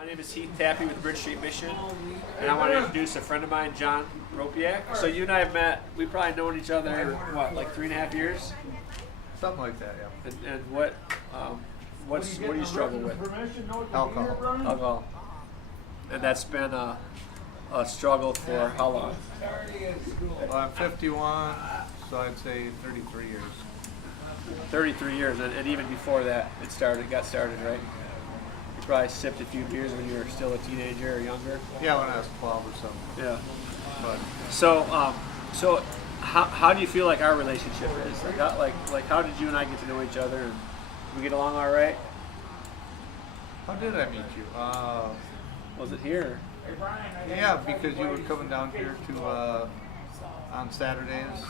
My name is Heath Tappe with Bridge Street Mission, and I want to introduce a friend of mine, John So you and I have met, we've probably known each other, what, like 3.5 years? Something like that, yeah. And what do you struggle with? Alcohol. Alcohol. And that's been a struggle for how long? Well, I'm 51, so I'd say 33 years. 33 years, and even before that, got started, right? You probably sipped a few beers when you were still a teenager or younger. Yeah, when I was 12 or something. Yeah. But So how do you feel like our relationship is? Like how did you and I get to know each other? And we get along all right? how did I meet you? Was it here? Yeah, because you were coming down here to on Saturdays.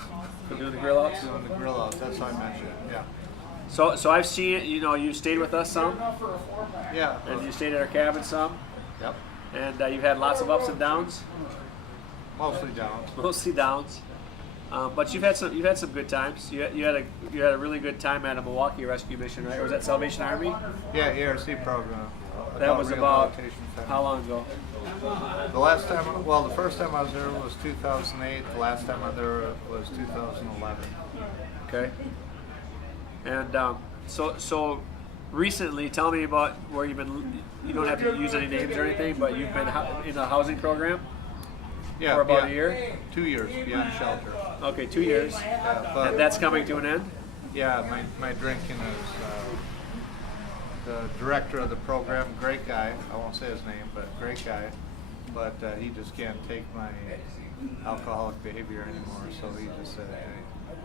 Doing the grill outs? Doing the grill outs. That's how I met you. Yeah. So I've seen, you stayed with us some, Yeah. and you stayed at our cabin some, Yep. and you've had lots of ups and downs. Mostly down. Mostly downs, but you've had some good times. You had a really good time at a Milwaukee rescue mission, right? Or was that Salvation Army? Yeah, ERC program. That was about Rehabilitation Center. how long ago? The first time I was there was 2008. The last time I was there was 2011. Okay. And so recently, tell me about where you've been. You don't have to use any names or anything, but you've been in a housing program. Yeah, for about a year? 2 years beyond shelter. Okay, 2 years. But And that's coming to an end? yeah, my drinking is the director of the program, great guy. I won't say his name, but great guy. But he just can't take my alcoholic behavior anymore. So he just said, hey,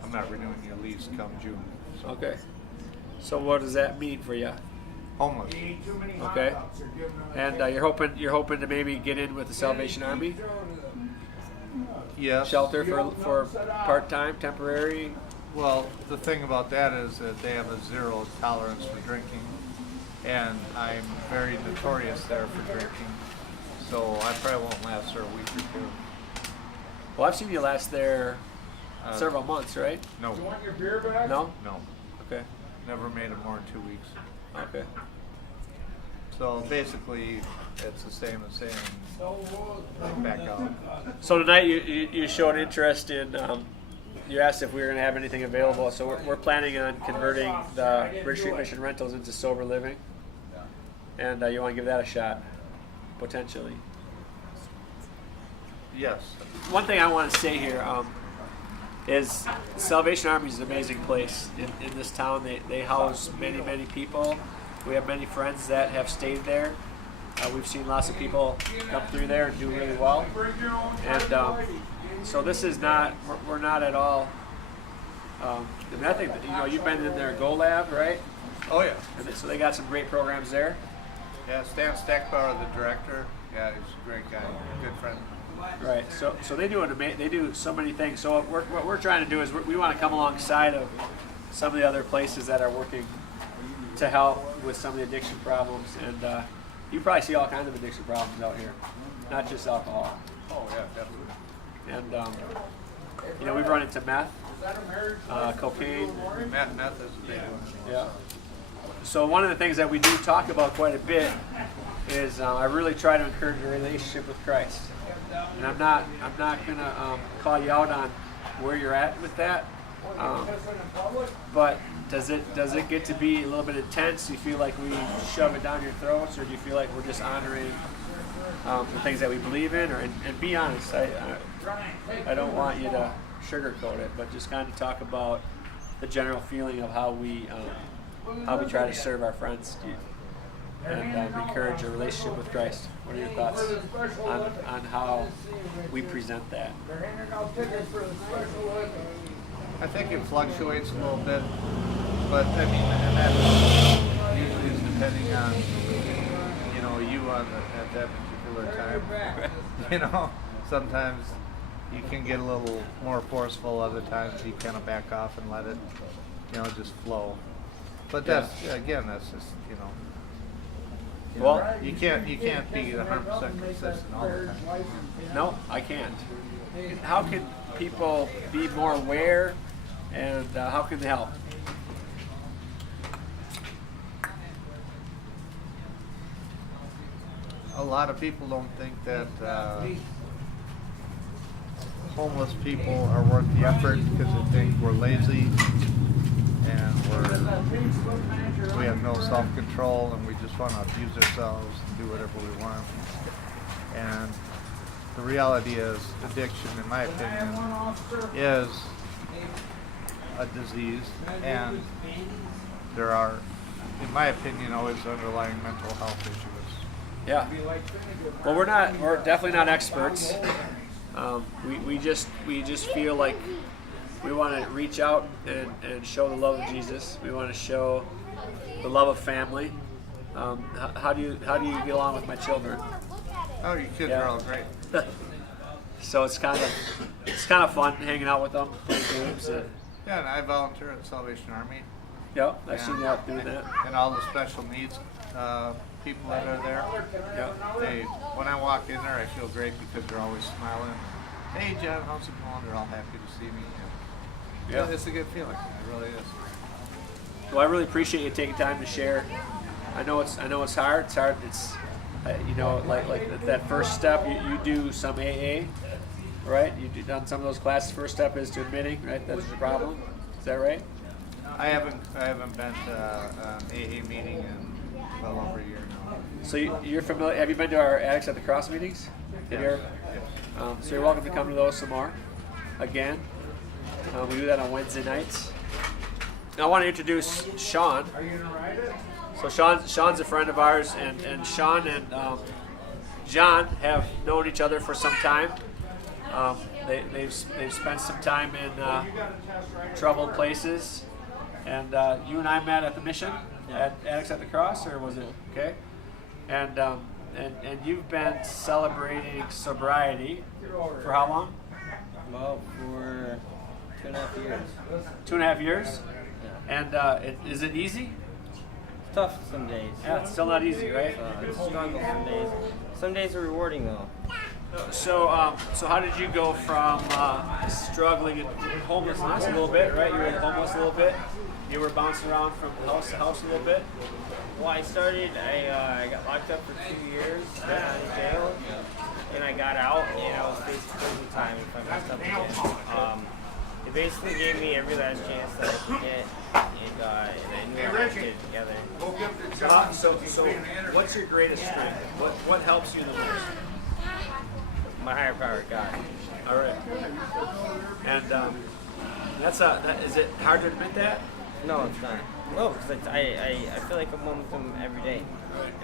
I'm not renewing your lease come June. So Okay. So what does that mean for you? homeless. Okay. And you're hoping to maybe get in with the Salvation Army? Yes. Shelter for part-time, temporary? Well, the thing about that is that they have a zero tolerance for drinking, and I'm very notorious there for drinking, so I probably won't last there a week or two. Well, I've seen you last there several months, right? No. No? No. Okay. Never made it more than 2 weeks. Okay. So basically, it's the same as saying, back out. So tonight you showed interest in, you asked if we were going to have anything available. So we're planning on converting the Bridge Street Mission rentals into sober living. And you want to give that a shot, potentially. Yes. One thing I want to say here is Salvation Army is an amazing place in this town. They house many, many people. We have many friends that have stayed there. We've seen lots of people come through there and do really well. And so this is not, we're not at all, I mean, I think that, you've been in their Go Lab, right? Oh yeah. And so they got some great programs there. Yeah, Stan Stackbauer, the director. Yeah, he's a great guy, good friend. Right. So they do so many things. So what we're trying to do is we want to come alongside of some of the other places that are working to help with some of the addiction problems. And you probably see all kinds of addiction problems out here, not just alcohol. Oh yeah, definitely. And we've run into meth, cocaine. Meth is a big one. Yeah. So one of the things that we do talk about quite a bit is I really try to encourage a relationship with Christ. And I'm not gonna call you out on where you're at with that. But does it get to be a little bit intense? Do you feel like we shove it down your throats, or do you feel like we're just honoring the things that we believe in? And be honest, I don't want you to sugarcoat it, but just kind of talk about the general feeling of how we try to serve our friends and encourage a relationship with Christ. What are your thoughts on how we present that? I think it fluctuates a little bit, but I mean, and that usually is depending on, you at that particular time. Sometimes you can get a little more forceful, other times you kind of back off and let it, just flow. But that's just, Well, you can't be 100% consistent all the time. No, I can't. How can people be more aware, and how can they help? a lot of people don't think that homeless people are worth the effort because they think we're lazy and we have no self-control and we just want to abuse ourselves and do whatever we want. And the reality is, addiction, in my opinion, is a disease, and there are, in my opinion, always underlying mental health issues. Yeah. Well, we're definitely not experts. We just feel like we want to reach out and show the love of Jesus. We want to show the love of family. How do you get along with my children? Oh, your kids are all great. So it's kind of fun hanging out with them, playing games. Yeah, and I volunteer at Salvation Army. Yep, I've seen you out doing that. And all the special needs people that are there. Yep. When I walk in there, I feel great because they're always smiling. Hey, John, how's it going? They're all happy to see me. Yeah. It's a good feeling. It really is. Well, I really appreciate you taking time to share. I know it's hard. It's hard. It's like that first step. You do some AA, right? You've done some of those classes. First step is to admitting, right? That's the problem. Is that right? I haven't been to an AA meeting in well over a year now. So you're familiar? Have you been to our Addicts at the Cross meetings? Have you ever? So you're welcome to come to those some more. Again, we do that on Wednesday nights. Now I want to introduce Shawn. Are you gonna ride it? So Shawn's a friend of ours, and Shawn and John have known each other for some time. They've spent some time in troubled places, and you and I met at the mission at Addicts at the Cross, or was it okay? And you've been celebrating sobriety for how long? Well, for 2.5 years. 2.5 years? Yeah. And is it easy? It's tough some days. Yeah, it's still not easy, right? It's a struggle some days. Some days are rewarding though. So how did you go from struggling in homelessness a little bit, right? You were homeless a little bit. You were bouncing around from house to house a little bit. Well, I got locked up for 2 years, got out of jail, and I got out, and I was facing prison time if I messed up again. It basically gave me every last chance that I could get, and I knew I had to get it together. So what's your greatest strength? What helps you the most? My higher power, God. All right. And is it hard to admit that? No, it's not. No, because I feel like I'm one with Him every day.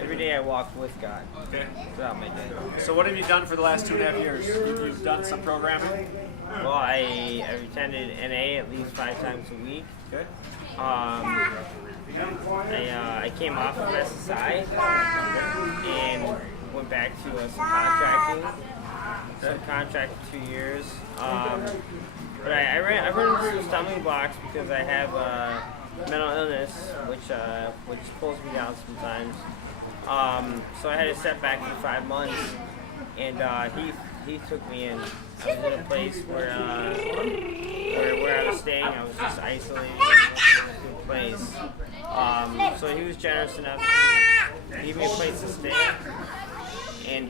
Every day I walk with God Okay. throughout my day. So what have you done for the last 2.5 years? You've done some programming? Well, I attended NA at least 5 times a week. Okay. I came off of SSI and went back to subcontracting. Subcontracted 2 years. But I run into some stumbling blocks because I have mental illness, which pulls me down sometimes. So I had to step back for 5 months, and he took me in. I was in a place where I was staying. I was just isolated in a good place. So he was generous enough to give me a place to stay. And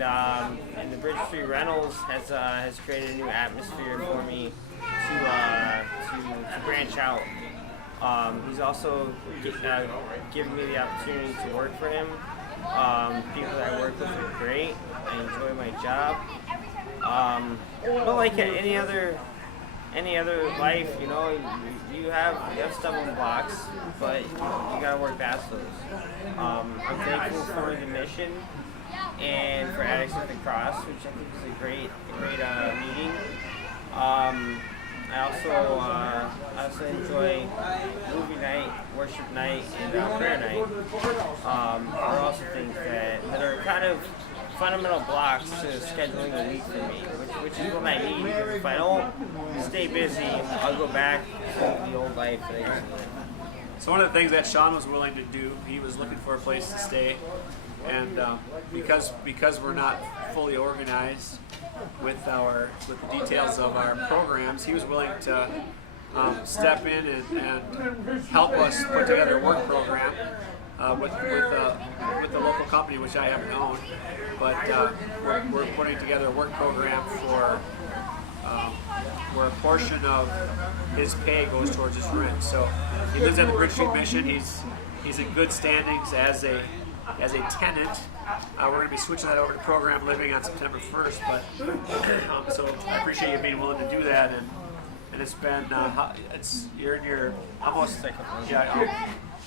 the Bridge Street Rentals has created a new atmosphere for me to branch out. He's also given me the opportunity to work for him. People that I work with are great. I enjoy my job. But like any other life, you have stumbling blocks, but you gotta work past those. I'm thankful for the mission and for Addicts at the Cross, which I think is a great meeting. I also enjoy movie night, worship night, and prayer night. Are also things that are kind of fundamental blocks to scheduling a week for me, which is what I need. Because if I don't stay busy, I'll go back to the old life that I used to live. So one of the things that Shawn was willing to do, he was looking for a place to stay, and because we're not fully organized with the details of our programs, he was willing to step in and help us put together a work program with the local company, which I haven't owned. but we're putting together a work program for where a portion of his pay goes towards his rent. So he lives at the Bridge Street Mission. He's in good standings as a tenant. We're going to be switching that over to program living on September 1st. But so I appreciate you being willing to do that, and it's been you're in your almost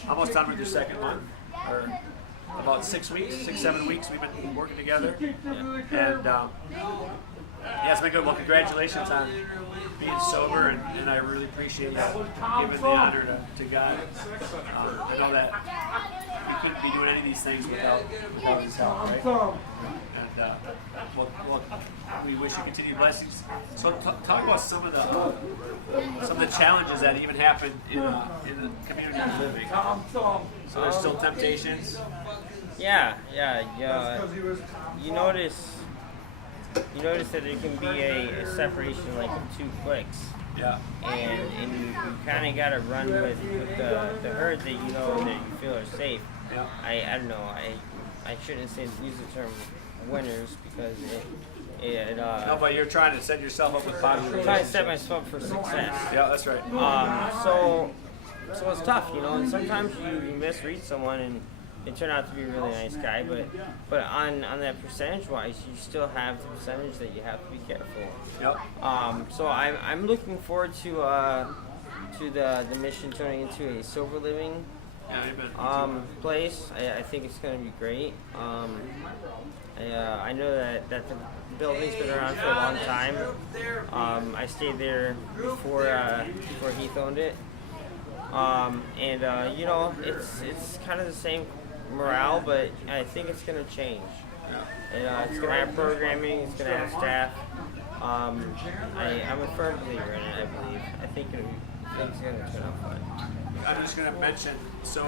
almost done with your second month, or about 6 weeks, 7 weeks we've been working together, and it's been good. Well, congratulations on being sober, and I really appreciate you giving the honor to God. I know that you couldn't be doing any of these things without his help, right? And we wish you continued blessings. So talk about some of the challenges that even happen in the community of living. So there's still temptations. Yeah. You notice that there can be a separation like in 2 clicks. Yeah. And you kind of got to run with the herd that you know that you feel are safe. Yeah. I don't know. I shouldn't use the term winners because it No, but you're trying to set yourself up with positive. I'm trying to set myself up for success. Yeah, that's right. So it's tough, and sometimes you misread someone and they turn out to be a really nice guy, but on that percentage wise, you still have the percentage that you have to be careful. Yep. So I'm looking forward to the mission turning into a sober living place. I think it's going to be great. I know that the building's been around for a long time. I stayed there before Heath owned it. It's kind of the same morale, but I think it's going to change. It's going to have programming, it's going to have staff. I'm a firm believer in it, I believe. I think it's going to turn out fun. I'm just going to mention, so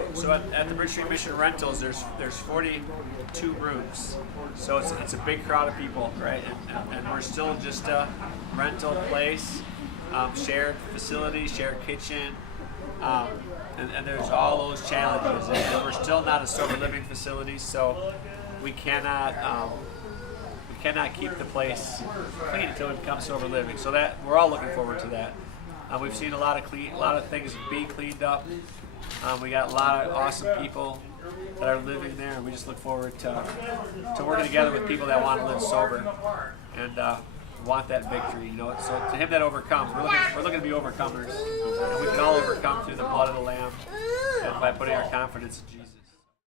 at the Bridge Street Mission Rentals, there's 42 rooms, so it's a big crowd of people, right? And we're still just a rental place, shared facility, shared kitchen, and there's all those challenges. And we're still not a sober living facility, so we cannot keep the place clean until it becomes sober living. So that we're all looking forward to that. We've seen a lot of things being cleaned up. We got a lot of awesome people that are living there, and we just look forward to working together with people that want to live sober and want that victory. So to him that overcomes, we're looking to be overcomers, and we can all overcome through the blood of the Lamb and by putting our confidence in Jesus.